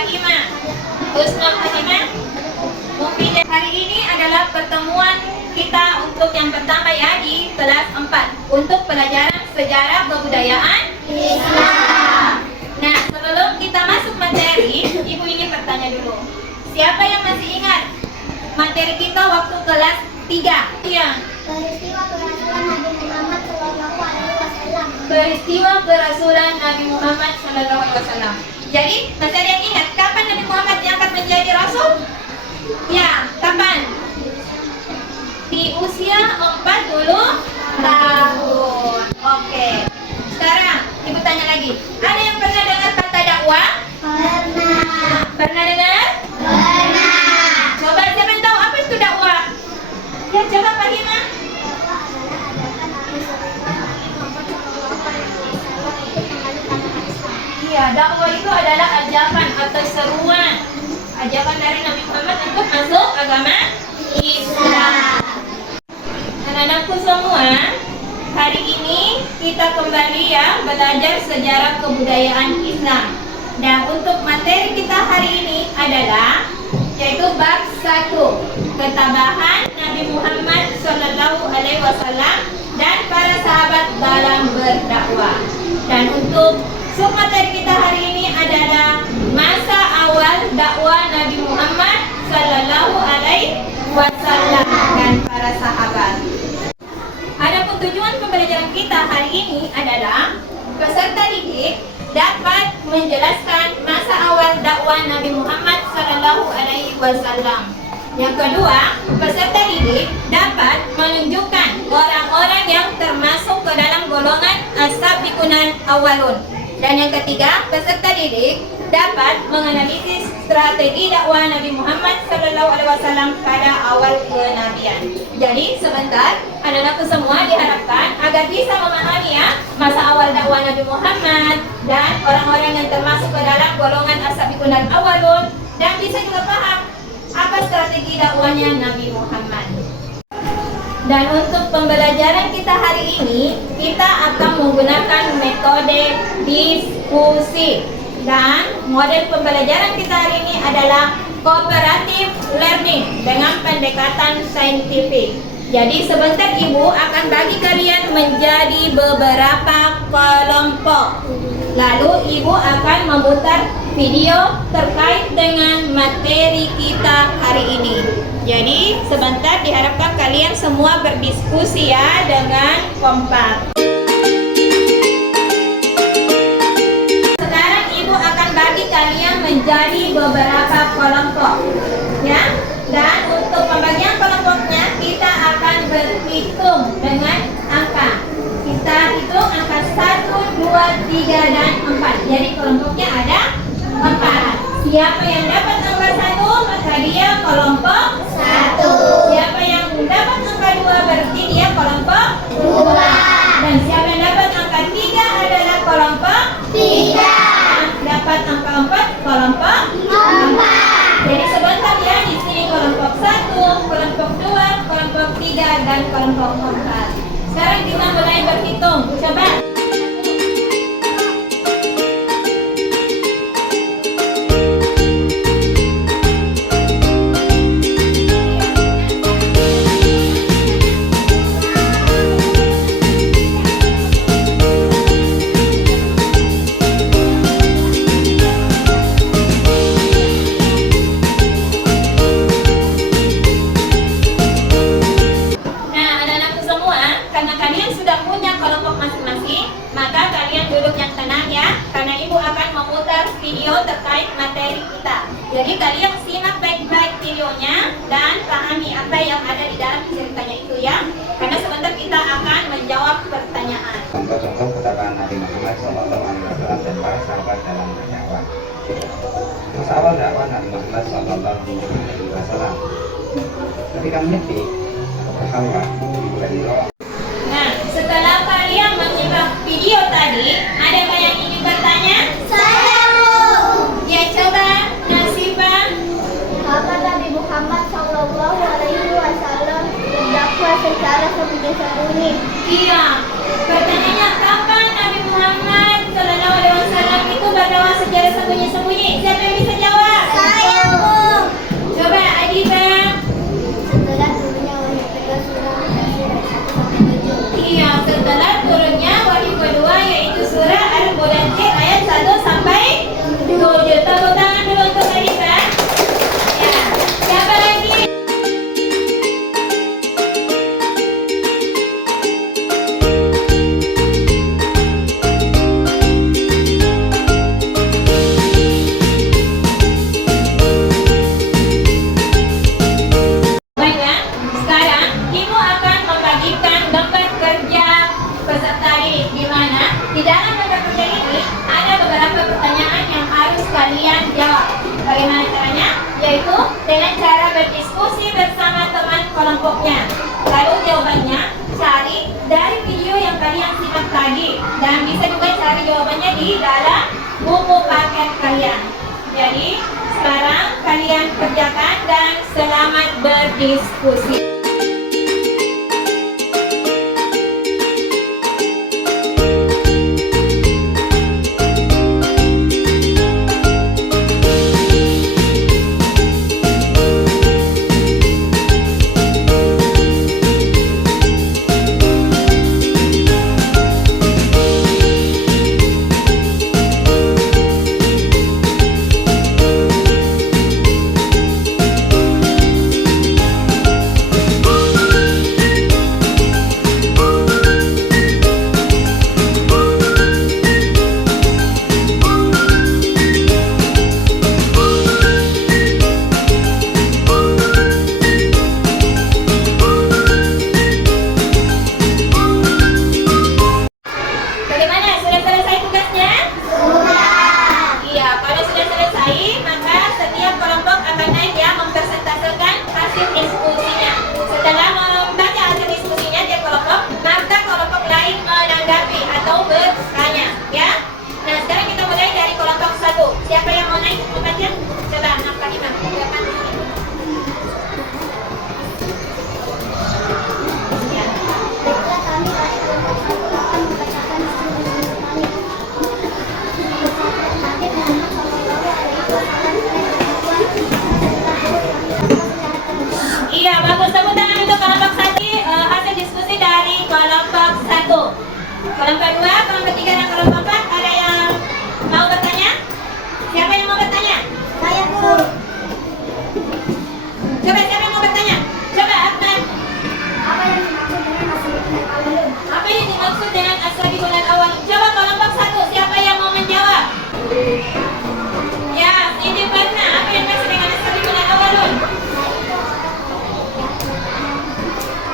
Fahimah. Husnul Fahimah. Mufidah. Hari ini adalah pertemuan kita untuk yang pertama ya di kelas 4 untuk pelajaran sejarah kebudayaan Islam. Nah, sebelum kita masuk materi, Ibu ingin bertanya dulu. Siapa yang masih ingat materi kita waktu kelas 3? Iya. Peristiwa kerasulan Nabi Muhammad Sallallahu Alaihi Wasallam. Peristiwa kerasulan Nabi Muhammad Sallallahu Alaihi Wasallam. Jadi, masih ada yang ingat kapan Nabi Muhammad diangkat menjadi rasul? Ya, kapan? Di usia 40 tahun. Oke. Sekarang, Ibu tanya lagi. Ada yang pernah dengar kata dakwah? Pernah. Pernah dengar? Pernah. Coba siapa yang tahu apa itu dakwah? Ya, coba Fahimah. Iya, dakwah itu adalah ajakan atau seruan. Ajakan dari Nabi Muhammad untuk masuk agama Islam. Anak-anakku semua, hari ini kita kembali ya belajar sejarah kebudayaan Islam. Dan untuk materi kita hari ini adalah yaitu bab 1, ketabahan Nabi Muhammad Sallallahu Alaihi Wasallam dan para sahabat dalam berdakwah. Dan untuk submateri kita hari ini adalah masa awal dakwah Nabi Muhammad Sallallahu Alaihi Wasallam dan para sahabat. Adapun tujuan pembelajaran kita hari ini adalah peserta didik dapat menjelaskan masa awal dakwah Nabi Muhammad Sallallahu Alaihi Wasallam. Yang kedua, peserta didik dapat menunjukkan orang-orang yang termasuk ke dalam golongan as-sabiqunal awwalun. Dan yang ketiga, peserta didik dapat menganalisis strategi dakwah Nabi Muhammad Sallallahu Alaihi Wasallam pada awal kenabian. Jadi sebentar, anak-anakku semua diharapkan agar bisa memahami ya masa awal dakwah Nabi Muhammad dan orang-orang yang termasuk ke dalam golongan as-sabiqunal awwalun dan bisa juga paham apa strategi dakwahnya Nabi Muhammad. Dan untuk pembelajaran kita hari ini, kita akan menggunakan metode diskusi. Dan model pembelajaran kita hari ini adalah cooperative learning dengan pendekatan saintifik. Jadi sebentar Ibu akan bagi kalian menjadi beberapa kelompok. Lalu Ibu akan memutar video terkait dengan materi kita hari ini. Jadi sebentar diharapkan kalian semua berdiskusi ya dengan kompak. Sekarang Ibu akan bagi kalian menjadi beberapa kelompok ya. Dan untuk pembagian kelompoknya kita akan berhitung dengan angka. Kita hitung angka 1, 2, 3, dan 4. Jadi kelompoknya ada 4. Siapa yang dapat angka 1 maka dia kelompok 1. Siapa yang dapat angka 2 berarti dia kelompok 2. Dan siapa yang dapat angka 3 adalah kelompok 3. Dapat angka 4 kelompok 4. Jadi sebentar ya, di sini kelompok 1, kelompok 2, kelompok 3, dan kelompok 4. Sekarang kita mulai berhitung. Coba. Terkait materi kita. Jadi kalian simak baik-baik videonya dan pahami apa yang ada di dalam ceritanya itu ya. Karena sebentar kita akan menjawab pertanyaan. Contoh-contoh ketabahan Nabi Muhammad Sallallahu Alaihi Wasallam dan para sahabat dalam berdakwah. Masa awal dakwah Nabi Muhammad Sallallahu Alaihi Wasallam. Ketika menyepi atau berhalwa di bulan Hiro. Nah, setelah kalian menyimak video tadi, ada yang ingin bertanya? Ya, coba Nasibah. Mengapa Nabi Muhammad Sallallahu Alaihi Wasallam berdakwah secara sembunyi-sembunyi? Iya. Pertanyaannya, kapan Nabi Muhammad Sallallahu Alaihi Wasallam itu berdakwah secara sembunyi-sembunyi? Siapa yang bisa jawab? kelompoknya. Lalu jawabannya cari dari video yang kalian simak tadi, dan bisa juga cari jawabannya di dalam buku paket kalian. Jadi sekarang kalian kerjakan dan selamat berdiskusi. Kelompok 2, kelompok 3, dan kelompok 4 ada yang mau bertanya? Siapa yang mau bertanya? Saya guru. Coba siapa yang mau bertanya? Coba Ahmad. Apa yang dimaksud dengan as-sabiqun al-awwalun? Apa yang dimaksud dengan as-sabiqun al-awwalun? Coba kelompok 1, siapa yang mau menjawab? Ya, ini pernah. Apa yang dimaksud dengan as-sabiqun al-awwalun?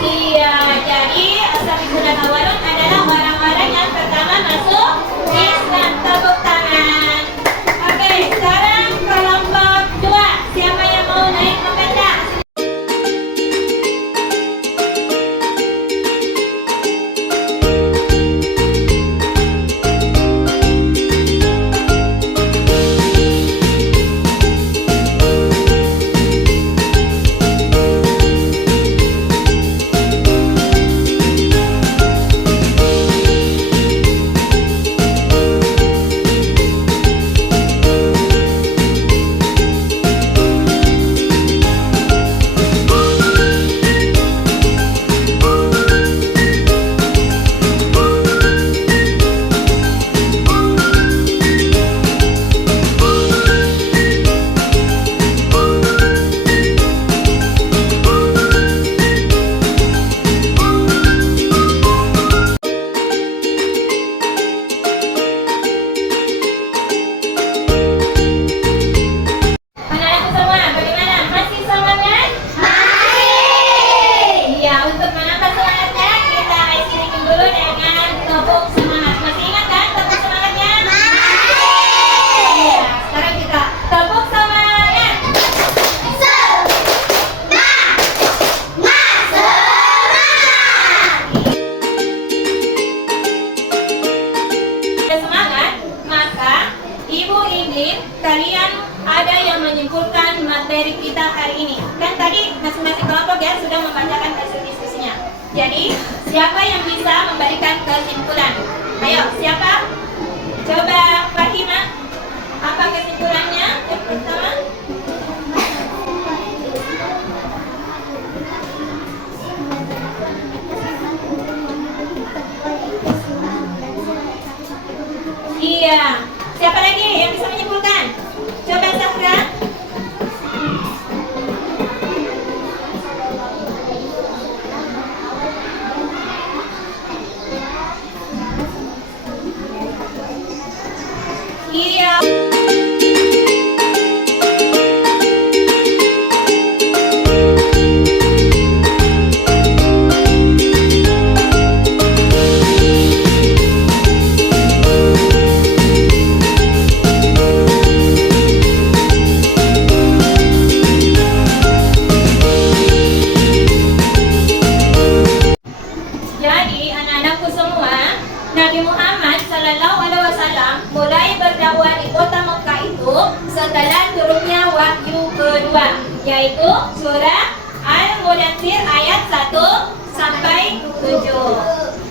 Iya, jadi as-sabiqun al-awwalun adalah orang-orang yang pertama masuk Islam. Tepuk tangan. Oke, sekarang kelompok 2. Siapa yang mau naik membaca? Anak-anakku semua, bagaimana? Masih semangat? Iya, untuk menambah semangatnya, kita isi dikit dulu dengan tepuk semangat. Masih ingat kan tepuk semangatnya? Iya, sekarang kita tepuk semangat. Semangat, maka Ibu ingin kalian ada yang menyimpulkan materi kita hari ini. Kan tadi masing-masing kelompok ya sudah membacakan hasil diskusinya. Jadi siapa yang bisa memberikan kesimpulan? Ayo, siapa? Coba Fahima. Apa kesimpulannya? Yang pertama. Iya. Siapa lagi yang bisa menyimpulkan? Coba Sahra. setelah turunnya wahyu kedua, yaitu surah Al-Mudaththir ayat 1 sampai 7.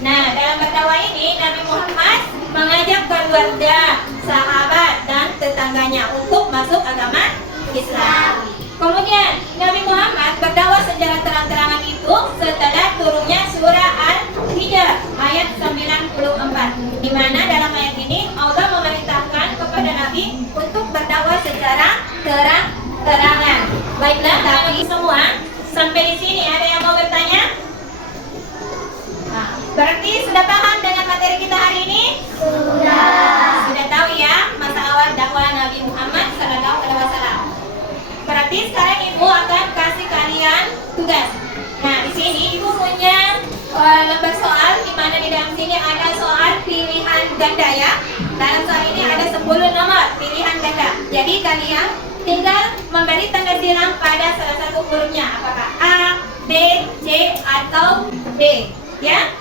Nah, dalam berdakwah ini Nabi Muhammad mengajak keluarga, sahabat dan tetangganya untuk masuk agama Islam. Kemudian Nabi Muhammad berdakwah secara terang-terangan itu setelah turunnya surah Al-Hijr ayat 94, di mana dalam ayat ini Allah memerintahkan kepada Nabi untuk berdakwah secara terang-terangan. Baiklah, bagi semua, sampai di sini ada yang mau bertanya? Nah, berarti sudah paham dengan materi kita hari ini? Sudah tahu ya masa awal dakwah Nabi Muhammad SAW. Berarti sekarang Ibu akan kasih kalian tugas. Nah, di sini Ibu punya lembar soal, di mana di dalam sini ada soal pilihan ganda ya. Dalam soal ini ada 10 nomor pilihan ganda. Jadi kalian tinggal memberi tanda silang pada salah satu hurufnya, apakah A, B, C atau D, ya.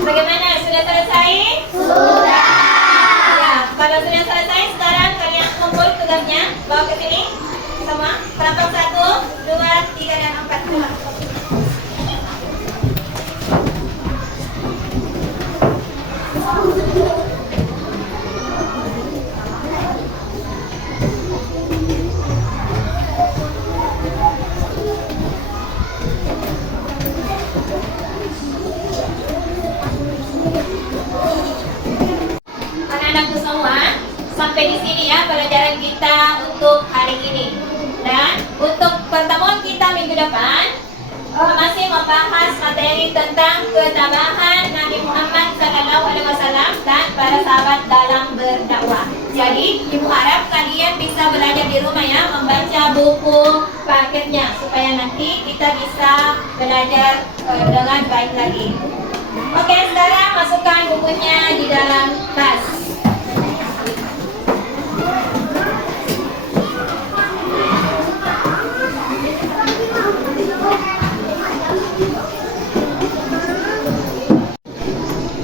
Bagaimana? Sudah selesai? Sudah. Ya, kalau sudah selesai, sekarang kalian kumpul tugasnya, bawa ke sini semua. Kelompok 1, 2, 3 dan 4. Anak-anakku semua, sampai di sini ya pelajaran kita untuk hari ini. Dan untuk pertemuan kita minggu depan masih membahas materi tentang ketabahan Nabi Muhammad SAW dan para sahabat dalam berdakwah. Jadi, Ibu harap kalian bisa belajar di rumah ya, membaca buku paketnya supaya nanti kita bisa belajar dengan baik lagi. Oke, sekarang masukkan bukunya di dalam tas.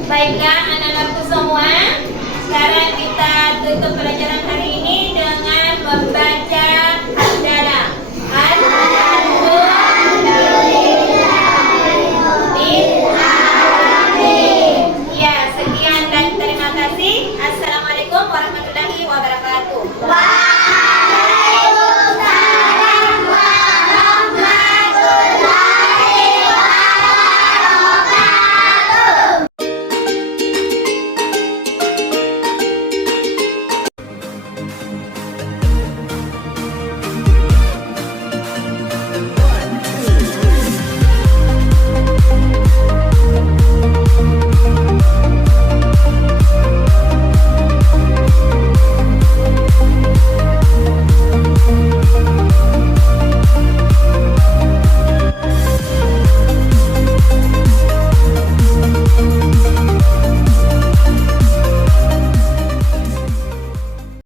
Baiklah anak-anakku semua, sekarang kita tutup pelajaran hari ini dengan membaca hamdalah. Ya, sekian dan terima kasih. Assalamualaikum warahmatullahi wabarakatuh.